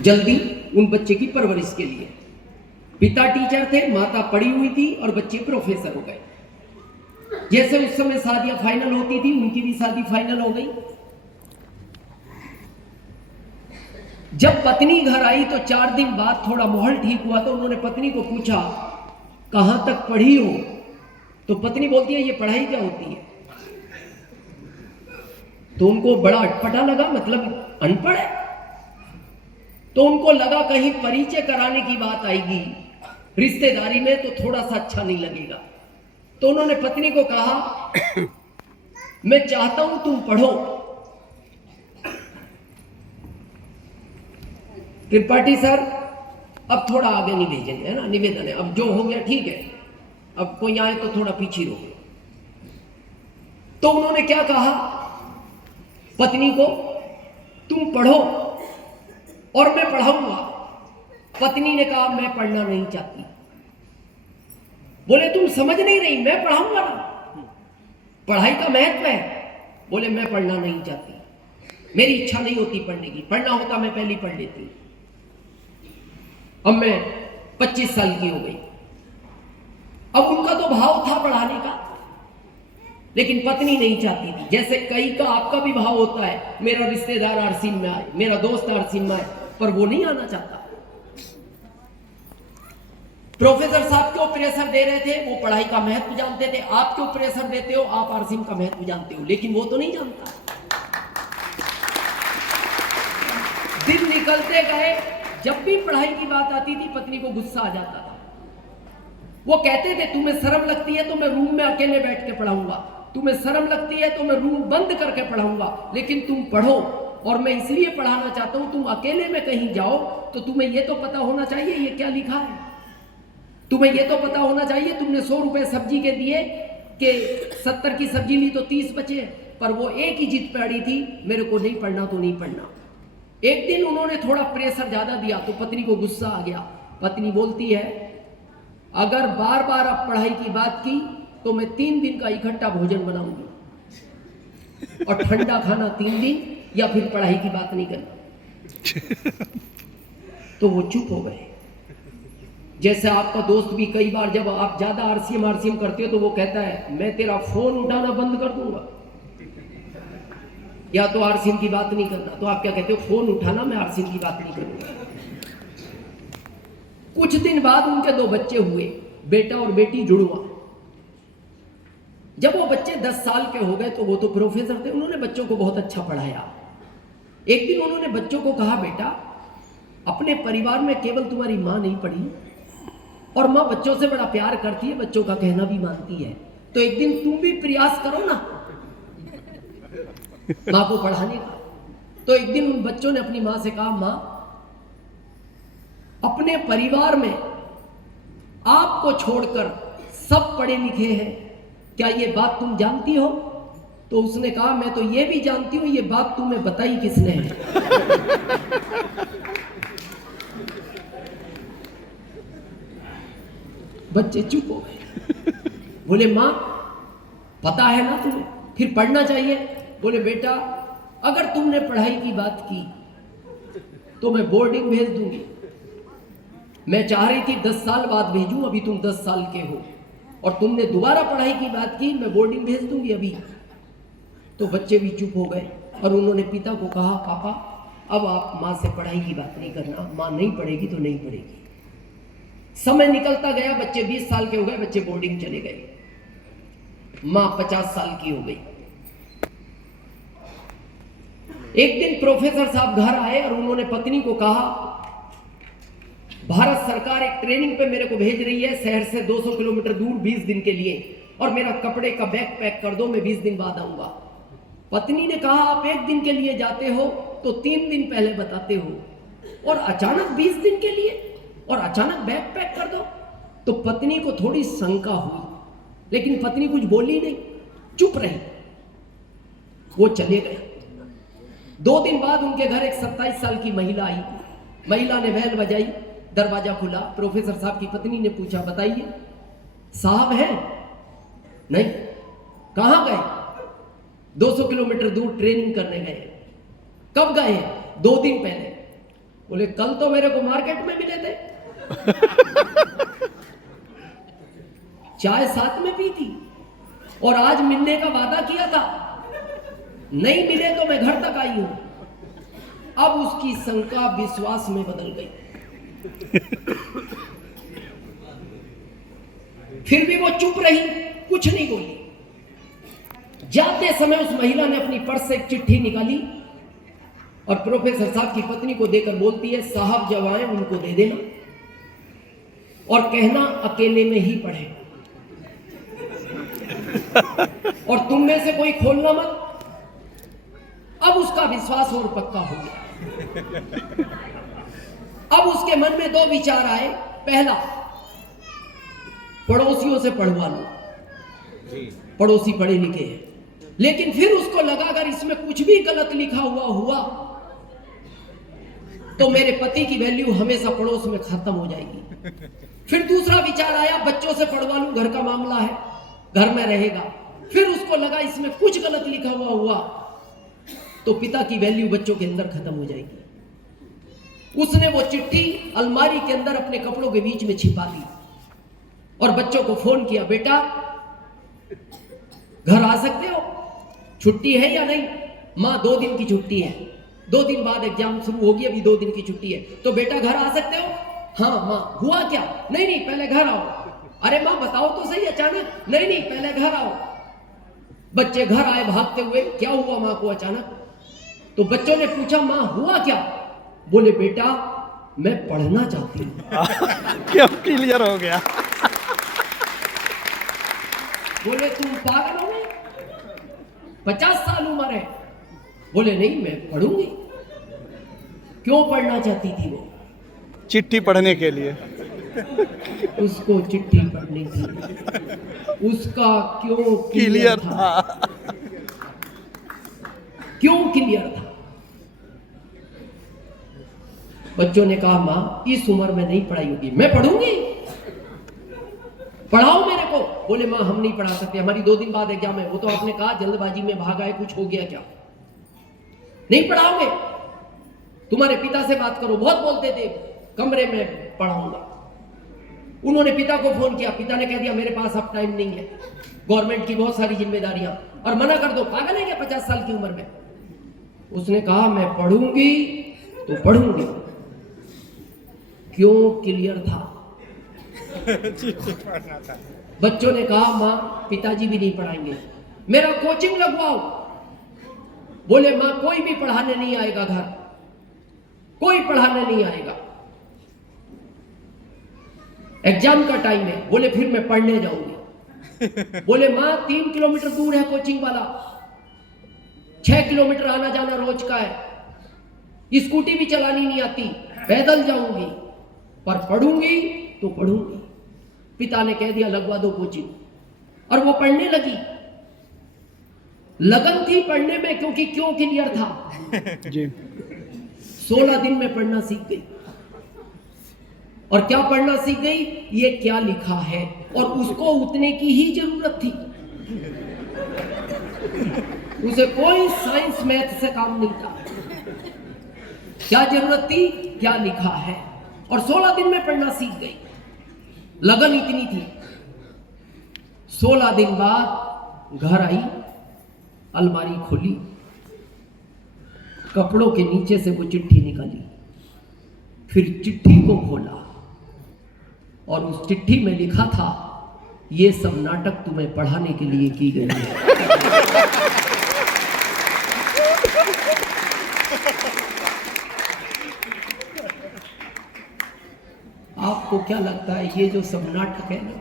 जल्दी उन बच्चे की परवरिश के लिए। पिता टीचर थे, माता पढ़ी हुई थी और बच्चे प्रोफेसर हो गए। जैसे उस समय शादियां फाइनल होती थी, उनकी भी शादी फाइनल हो गई। जब पत्नी घर आई तो 4 दिन बाद थोड़ा माहौल ठीक हुआ तो उन्होंने पत्नी को पूछा, कहां तक पढ़ी हो? तो पत्नी बोलती है, ये पढ़ाई क्या होती है? तो उनको बड़ा अटपटा लगा, मतलब अनपढ़ है। तो उनको लगा कहीं परिचय कराने की बात आएगी रिश्तेदारी में तो थोड़ा सा अच्छा नहीं लगेगा। तो उन्होंने पत्नी को कहा, मैं चाहता हूं तुम पढ़ो। त्रिपाठी सर अब थोड़ा आगे नहीं भेजेंगे, है ना, निवेदन है, अब जो हो गया ठीक है, अब कोई आए तो थोड़ा पीछे रहो। तो उन्होंने क्या कहा पत्नी को, तुम पढ़ो और मैं पढ़ाऊंगा। पत्नी ने कहा, मैं पढ़ना नहीं चाहती। बोले, तुम समझ नहीं रही, मैं पढ़ाऊंगा ना, पढ़ाई का महत्व है। बोले, मैं पढ़ना नहीं चाहती, मेरी इच्छा नहीं होती पढ़ने की, पढ़ना होता मैं पहले पढ़ लेती। अब मैं 25 साल की हो गई। अब उनका तो भाव था पढ़ाने का, लेकिन पत्नी नहीं चाहती थी। जैसे कई का आपका भी भाव होता है, मेरा रिश्तेदार आरसीम में आए, मेरा दोस्त आरसीम में आए, पर वो नहीं आना चाहता। प्रोफेसर साहब क्यों प्रेशर दे रहे थे? वो पढ़ाई का महत्व जानते थे। आप क्यों प्रेशर देते हो? आप आरसीम का महत्व जानते हो, लेकिन वो तो नहीं जानता। दिन निकलते गए, जब भी पढ़ाई की बात आती थी पत्नी को गुस्सा आ जाता था। वो कहते थे, तुम्हें शर्म लगती है तो मैं रूम में अकेले बैठ के पढ़ाऊंगा, तुम्हें शर्म लगती है तो मैं रूम बंद करके पढ़ाऊंगा, लेकिन तुम पढ़ो। और मैं इसलिए पढ़ाना चाहता हूं, तुम अकेले में कहीं जाओ तो तुम्हें यह तो पता होना चाहिए ये क्या लिखा है, तुम्हें यह तो पता होना चाहिए तुमने 100 रुपए सब्जी के दिए कि 70 की सब्जी ली तो 30 बचे, पर वो एक ही जिद पे अड़ी थी, मेरे को नहीं पढ़ना तो नहीं पढ़ना। एक दिन उन्होंने थोड़ा प्रेशर ज्यादा दिया तो पत्नी को गुस्सा आ गया। पत्नी बोलती है, अगर बार बार आप पढ़ाई की बात की तो मैं 3 दिन का इकट्ठा भोजन बनाऊंगी और ठंडा खाना 3 दिन, या फिर पढ़ाई की बात नहीं करना। तो वो चुप हो गए। जैसे आपका दोस्त भी कई बार जब आप ज्यादा आरसीएम करते हो तो वो कहता है, मैं तेरा फोन उठाना बंद कर दूंगा, या तो आरसीएम की बात नहीं करना। तो आप क्या कहते हो, फोन उठाना, मैं आरसीएम की बात नहीं करूंगा। कुछ दिन बाद उनके 2 बच्चे हुए, बेटा और बेटी जुड़वा। जब वो बच्चे 10 साल के हो गए तो वो तो प्रोफेसर थे, उन्होंने बच्चों को बहुत अच्छा पढ़ाया। एक दिन उन्होंने बच्चों को कहा, बेटा अपने परिवार में केवल तुम्हारी मां नहीं पढ़ी, और मां बच्चों से बड़ा प्यार करती है, बच्चों का कहना भी मानती है, तो एक दिन तुम भी प्रयास करो ना मां को पढ़ाने का। तो एक दिन उन बच्चों ने अपनी मां से कहा, मां अपने परिवार में आपको छोड़कर सब पढ़े लिखे हैं, क्या ये बात तुम जानती हो? तो उसने कहा, मैं तो ये भी जानती हूं, ये बात तुम्हें बताई किसने है? बच्चे चुप हो गए। बोले, मां पता है ना तुम्हें, फिर पढ़ना चाहिए। बोले, बेटा अगर तुमने पढ़ाई की बात की तो मैं बोर्डिंग भेज दूंगी। मैं चाह रही थी 10 साल बाद भेजूं, अभी तुम 10 साल के हो, और तुमने दोबारा पढ़ाई की बात की, मैं बोर्डिंग भेज दूंगी अभी। तो बच्चे भी चुप हो गए और उन्होंने पिता को कहा, पापा अब आप मां से पढ़ाई की बात नहीं करना, मां नहीं पढ़ेगी तो नहीं पढ़ेगी। समय निकलता गया, बच्चे 20 साल के हो गए, बच्चे बोर्डिंग चले गए, मां 50 साल की हो गई। एक दिन प्रोफेसर साहब घर आए और उन्होंने पत्नी को कहा, भारत सरकार एक ट्रेनिंग पे मेरे को भेज रही है शहर से 200 किलोमीटर दूर 20 दिन के लिए, और मेरा कपड़े का बैग पैक कर दो, मैं 20 दिन बाद आऊंगा। पत्नी ने कहा, आप 1 दिन के लिए जाते हो तो 3 दिन पहले बताते हो, और अचानक 20 दिन के लिए, और अचानक बैग पैक कर दो। तो पत्नी को थोड़ी शंका हुई, लेकिन पत्नी कुछ बोली नहीं, चुप रही। वो चले गए। 2 दिन बाद उनके घर एक 27 साल की महिला आई। महिला ने बैल बजाई, दरवाजा खुला। प्रोफेसर साहब की पत्नी ने पूछा, बताइए साहब हैं? नहीं। कहां गए? 200 किलोमीटर दूर ट्रेनिंग करने गए। कब गए? 2 दिन पहले। बोले कल तो मेरे को मार्केट में मिले थे, चाय साथ में पी थी और आज मिलने का वादा किया था, नहीं मिले तो मैं घर तक आई हूं। अब उसकी शंका विश्वास में बदल गई। फिर भी वो चुप रही, कुछ नहीं बोली। जाते समय उस महिला ने अपनी पर्स से एक चिट्ठी निकाली और प्रोफेसर साहब की पत्नी को देकर बोलती है, साहब जब आए उनको दे देना और कहना अकेले में ही पढ़े और तुम में से कोई खोलना मत। अब उसका विश्वास और पक्का हो गया। अब उसके मन में दो विचार आए। पहला, पड़ोसियों से पढ़वा लो, पड़ोसी पढ़े लिखे हैं। लेकिन फिर उसको लगा अगर इसमें कुछ भी गलत लिखा हुआ तो मेरे पति की वैल्यू हमेशा पड़ोस में खत्म हो जाएगी। फिर दूसरा विचार आया, बच्चों से पढ़वा लूं, घर का मामला है, घर में रहेगा। फिर उसको लगा इसमें कुछ गलत लिखा हुआ तो पिता की वैल्यू बच्चों के अंदर खत्म हो जाएगी। उसने वो चिट्ठी अलमारी के अंदर अपने कपड़ों के बीच में छिपा दी और बच्चों को फोन किया, बेटा घर आ सकते हो, छुट्टी है या नहीं? मां 2 दिन की छुट्टी है, 2 दिन बाद एग्जाम शुरू होगी, अभी 2 दिन की छुट्टी है, तो बेटा घर आ सकते हो? हाँ मां। हुआ क्या? नहीं पहले घर आओ। अरे मां बताओ तो सही, अचानक? नहीं पहले घर आओ। बच्चे घर आए भागते हुए। क्या हुआ मां को अचानक? तो बच्चों ने पूछा, मां हुआ क्या? बोले बेटा मैं पढ़ना चाहती हूं। क्या क्लियर हो गया? बोले तुम पागल हो गए, 50 साल उम्र है। बोले नहीं मैं पढ़ूंगी। क्यों पढ़ना चाहती थी वो? चिट्ठी पढ़ने के लिए। उसको चिट्ठी पढ़नी थी, उसका क्यों क्लियर था। क्यों क्लियर था? बच्चों ने कहा मां इस उम्र में नहीं पढ़ाई होगी, मैं पढ़ूंगी, पढ़ाओ मेरे को। बोले मां हम नहीं पढ़ा सकते, हमारी 2 दिन बाद एग्जाम है। वो तो आपने कहा जल्दबाजी में भाग आए, कुछ हो गया क्या? नहीं पढ़ाओगे? तुम्हारे पिता से बात करो, बहुत बोलते थे, कमरे में पढ़ाऊंगा। उन्होंने पिता को फोन किया, पिता ने कह दिया मेरे पास अब टाइम नहीं है, गवर्नमेंट की बहुत सारी जिम्मेदारियां, और मना कर दो, पागल है क्या 50 साल की उम्र में? उसने कहा मैं पढ़ूंगी तो पढ़ूंगी। क्यों क्लियर था? बच्चों ने कहा मां पिताजी भी नहीं पढ़ाएंगे, मेरा कोचिंग लगवाओ। बोले मां कोई भी पढ़ाने नहीं आएगा, घर कोई पढ़ाने नहीं आएगा, एग्जाम का टाइम है। बोले फिर मैं पढ़ने जाऊंगी। बोले मां 3 किलोमीटर दूर है कोचिंग वाला, 6 किलोमीटर आना जाना रोज का है, स्कूटी भी चलानी नहीं आती, पैदल जाऊंगी, पर पढ़ूंगी तो पढ़ूंगी। पिता ने कह दिया लगवा दो कोचिंग, और वो पढ़ने लगी। लगन थी पढ़ने में, क्योंकि क्यों क्लियर था जी। 16 दिन में पढ़ना सीख गई। और क्या पढ़ना सीख गई? ये क्या लिखा है, और उसको उतने की ही जरूरत थी। उसे कोई साइंस मैथ से काम नहीं था। क्या जरूरत थी? क्या लिखा है, और 16 दिन में पढ़ना सीख गई। लगन इतनी थी। 16 दिन बाद घर आई, अलमारी खोली, कपड़ों के नीचे से वो चिट्ठी निकाली, फिर चिट्ठी को खोला और उस चिट्ठी में लिखा था ये सब नाटक तुम्हें पढ़ाने के लिए की गई है। आपको क्या लगता है ये जो सब नाटक है ना,